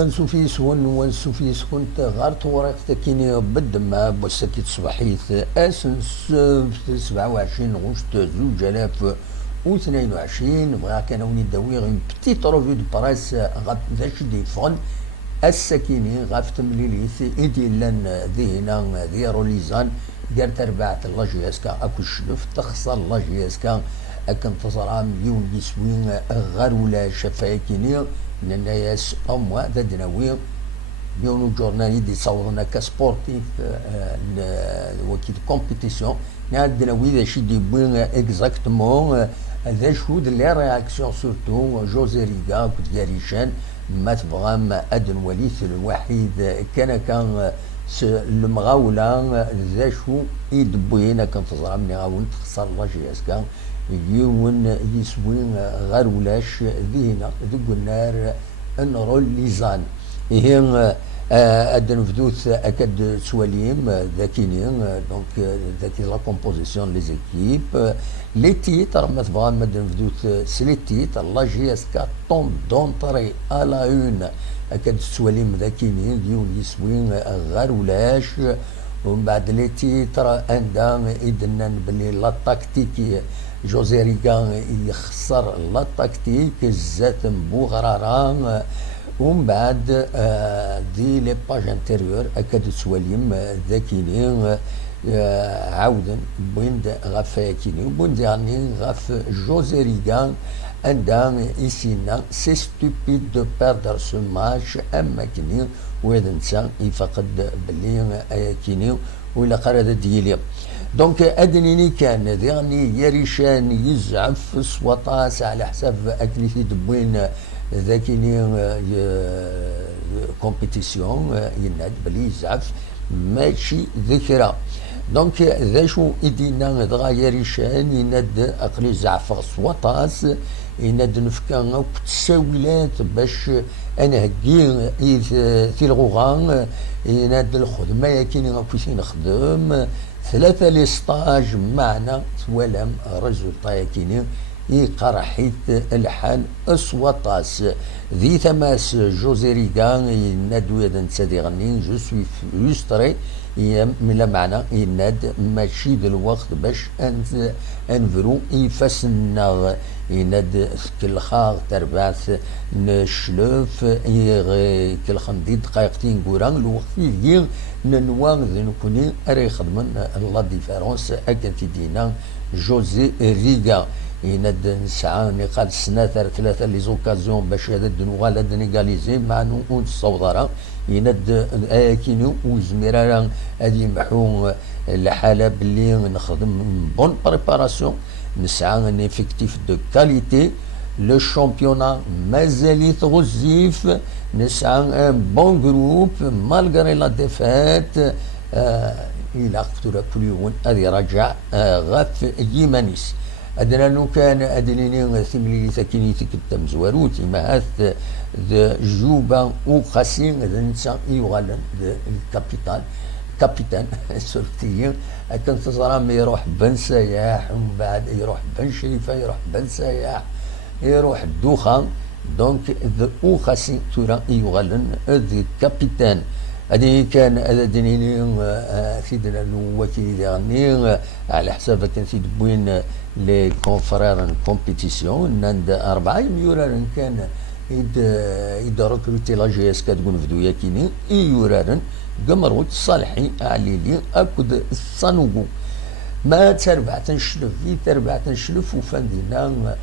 ولا نسوفيس ونسوفيس كنت غارت ورقت كيني بالدم بوسكيت صباحيت اسنس 27 غشت 2022 بغا كان وني داوي اون بتيت روفي دو برايس غاب ذاك دي فون السكيني غاف تمليليث ايدي لان ذهنا ذي روليزان قالت ربعت الله جياسكا اكو الشلف تخسر الله جياسكا اكن تزرع مليون يسوين غير ولا شفايكيني لان ياس اموا ذا دناوي يونو جورنالي دي صورنا كسبورتيف وكيد كومبيتيسيون نعاد دناوي ذا شي دي بوين اكزاكتومون ذا شو لي رياكسيون سورتو جوزي ريغا كنت جاريشان ما تبغام ادن وليث الوحيد كان المغاولة ذا شو يدبوينا كان تزرع مني غاول تخسر الله جياسكا يون يسوين غير ولاش ذهنا ذوق النار ان ليزان هي ادن فدوث اكاد سواليم ذاكينين دونك ذاكي لا كومبوزيسيون لي زيكيب لي تيتر ما تبغى مدن فدوث سلي تيتر لا جياسكا طون دونطري الا اون اكاد سواليم ذاكينين ديون يسوين غير ولاش ومن بعد لي تيتر عندها اذن بلي لا تاكتيكي جوزي ريغان يخسر لا تاكتيك الزات بوغراران ومن بعد دي لي باج انتيريور اكاد سواليم ذاكيني عاودا بويند غاف كيني وبويند يعني غاف جوزي ريغان عندها يسينا سي ستوبيد دو بيردر سو ماتش اما كيني وإذا نسى يفقد بلي كيني ولا قرد ديالي دونك ادنيني كان يعني يريشان يزعف سواطاس على حساب اكليتي دبوين ذاكيني كومبيتيسيون يناد بلي يزعف ماشي ذكرى دونك ذا شو يدينا دغا يريشان يناد اقلي زعف سواطاس يناد نفكا تساويلات باش انا هكي في الغوغان يناد الخدمه ياكيني غاكوشي نخدم ثلاثة لي ستاج معنا ولم ريزولطا ياكيني يقرحيت الحال اسواطاس ذي ثماس جوزي ريغان ينادو يدا نتسادي غني جو سوي فريستري من معنى يناد ماشي د الوقت باش انفرو يفاسنا يناد كل خاغ تربعث نشلف كل خمدي دقايقتين كوران الوقت يجي ننوان ذنكوني اري خدمن لا ديفيرونس اكن في دينا جوزي ريغا يناد نسعى نقال سنة ثلاثة لي زوكازيون باش هذا الدنوغال هذا نيغاليزي مع نون الصوضرة يناد اكينو وزميرا هادي محو الحالة باللي نخدم بون بريباراسيون نسعى ان افكتيف دو كاليتي لو شامبيونا مازاليت غزيف نسعى ان بون جروب مالغري لا ديفات الى قتل كل يوم هذه رجع غاف يمانيس ادنا لو كان ادنيني ثملي ساكني تكتم زواروتي ما هاث ذا جوبا وقاسين ذا نسا يغالن الكابيتال كابيتان سورتيين كان تزرام يروح بن سياح ومن بعد يروح بن شريفه يروح بن سياح يروح الدوخان دونك ذا وقاسين تورا يغالن ذا كابيتان هذه كان ادنيني سيدنا الوكيل يعني على حساب كان سيد بوين لي كونفرير كومبيتيسيون ناند 4 يورار كان إذا ركروتي لا جي اس كتقول فدو ياكيني يورارن قمروت صالحي عليلي أكد الصنوغو ما تربع تنشلف في تربع تنشلف وفندنا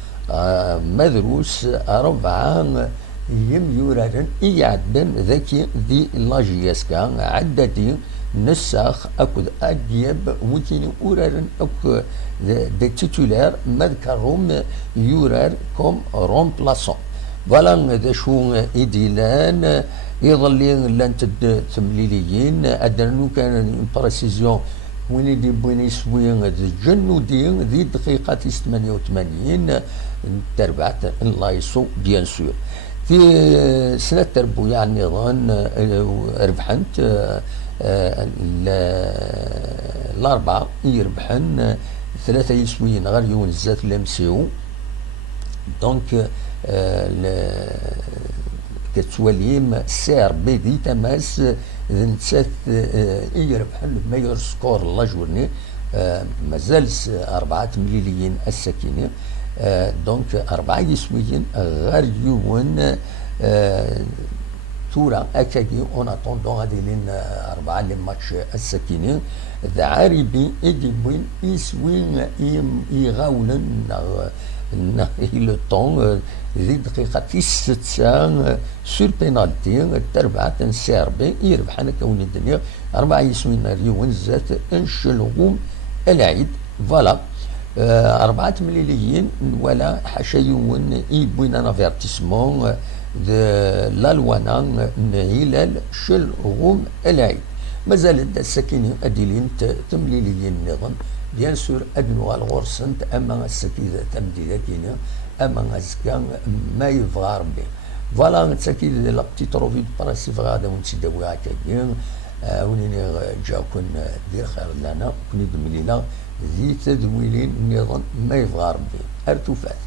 مدروس 4 يورارن يعدن ذكي ذي لا جي اس كا عددي نساخ اكد اجيب وكيني اورارن اك دي تيتولار مذكرهم يورار كوم رومبلاسون فوالا ذا شو ايديلان يظل لان تمليليين ادرنو كان بريسيزيون وين يدي بوين يسوي الجنودين ذي دقيقة 88 تربعت الله يسو بيان سور في سنة تربوية عن النظام ربحنت الأربعة يربحن 3 يسويين غير يون الزات لمسيو دونك كتوليم سير بيدي تماس نتسات يربح الميور سكور لا جورني مازال 4 مليليين السكينة دونك 4 يسويين غير يون تورا اكاكي اون اتوندون غادي لين 4 لي ماتش السكينين ذا عاربي يجيبوين يسوين يغاولن لو طون ذي دقيقة ستة سور بينالتي تربعة سيربي يربح انا كون الدنيا 4 يسوين ريون زات انشلغوم العيد فوالا 4 مليليين ولا حشايون يبوين ان افيرتيسمون لالوانا هلال شلغوم العيد مازال السكينين اديلين تمليليين نظام بيان سور ادنو الغرسنت اما السكينه تمديده كينا اما اسكان ما يبغى ربي فوالا السكينه لا بتيت روفي براسيف غادا ونتسداوي هكاكين ونيني جا كون دير خير لنا كوني دملينا ذي تدويلين نظام ما يبغى ربي ارتفات